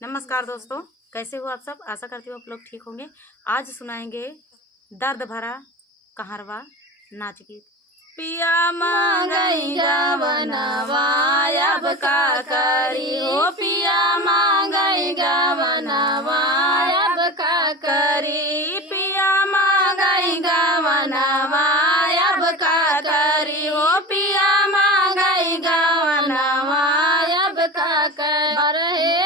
नमस्कार दोस्तों, कैसे हो आप सब। आशा करती हूँ आप लोग ठीक होंगे। आज सुनाएंगे दर्द भरा कहारवा नाच गीत। पिया मांगई गवनवा अब का करी हो, पिया मांगई गवनवा अब का करी, पिया मांगई गवनवा अब का करी हो, पिया मांगई गवनवा अब का करी।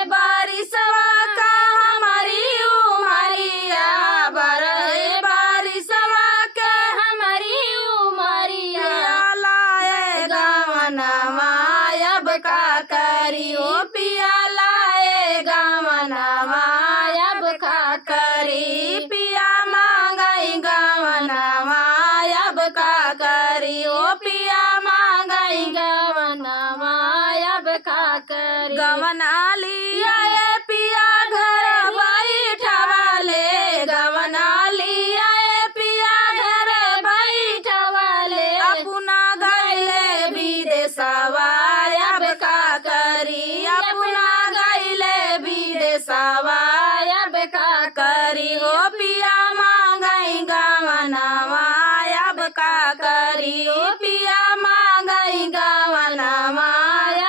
बारिशवा का हमारी उमरिया, बरहे बारिशवा के हमारी उमरिया, लाए गवनवा अब का करी हो, पिया लाए गवनवा अब का करी, पिया मांगई गवनवा अब का करी हो, पिया मांगई गवनवा अब का करी। गवना लिया पिया घर बैठवाले, गवना लिया पिया घर बैठवाले, अपना गैले विदेशवा अब का करी, अपना गैले विदेशवा अब का करी हो, पिया मांगई गवनवा अब का करी हो, पिया मांगई गवनवा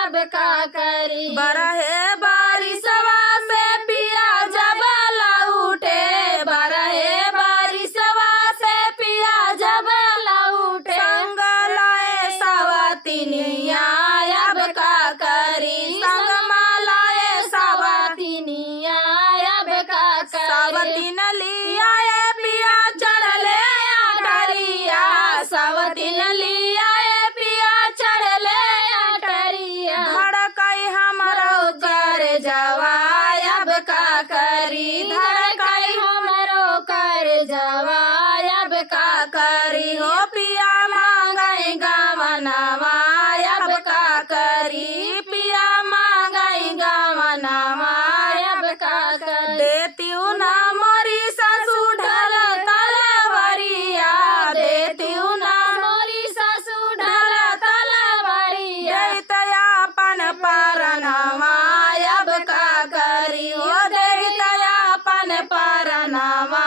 अब का करी। बरहे बारिशवा से पिया जब लौटे, बरहे बारिशवा से पिया जब लौटे, संग लाए सवतिनिया अब का करी, संग मालाए सवतिनिया अब का करी। सवतिन लिया पिया चढ़ले अटरिया, सवतिन लिया पिया चढ़ले अटरिया, धड़कई हमरो कर जवा अब का करी, धड़कई हमरो कर जवा अब का करी हो, पिया मांगई गवनवा अब का करी, पिया मांगई गवनवा अब का करी। देती हूँ ना मोरी ससुर ढल तलवरिया, देती हूँ ना मोरी ससुर ढल तलवरिया, दैतयापन परनवा अब का करी हो, दैतयापन परनवा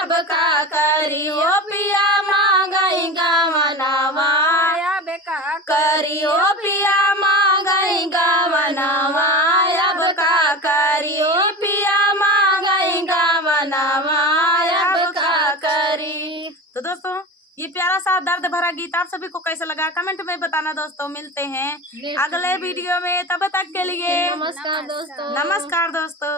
अब का करी हो, पिया मांगई गवनवा अब का करी हो, पिया मांगई गवनवा अब का करी हो, पिया मांगई गवनवा अब का करी। तो दोस्तों, ये प्यारा सा दर्द भरा गीत आप सभी को कैसा लगा कमेंट में बताना दोस्तों। मिलते हैं अगले वीडियो में, तब तक के लिए नमस्कार दोस्तों। नमस्कार दोस्तों।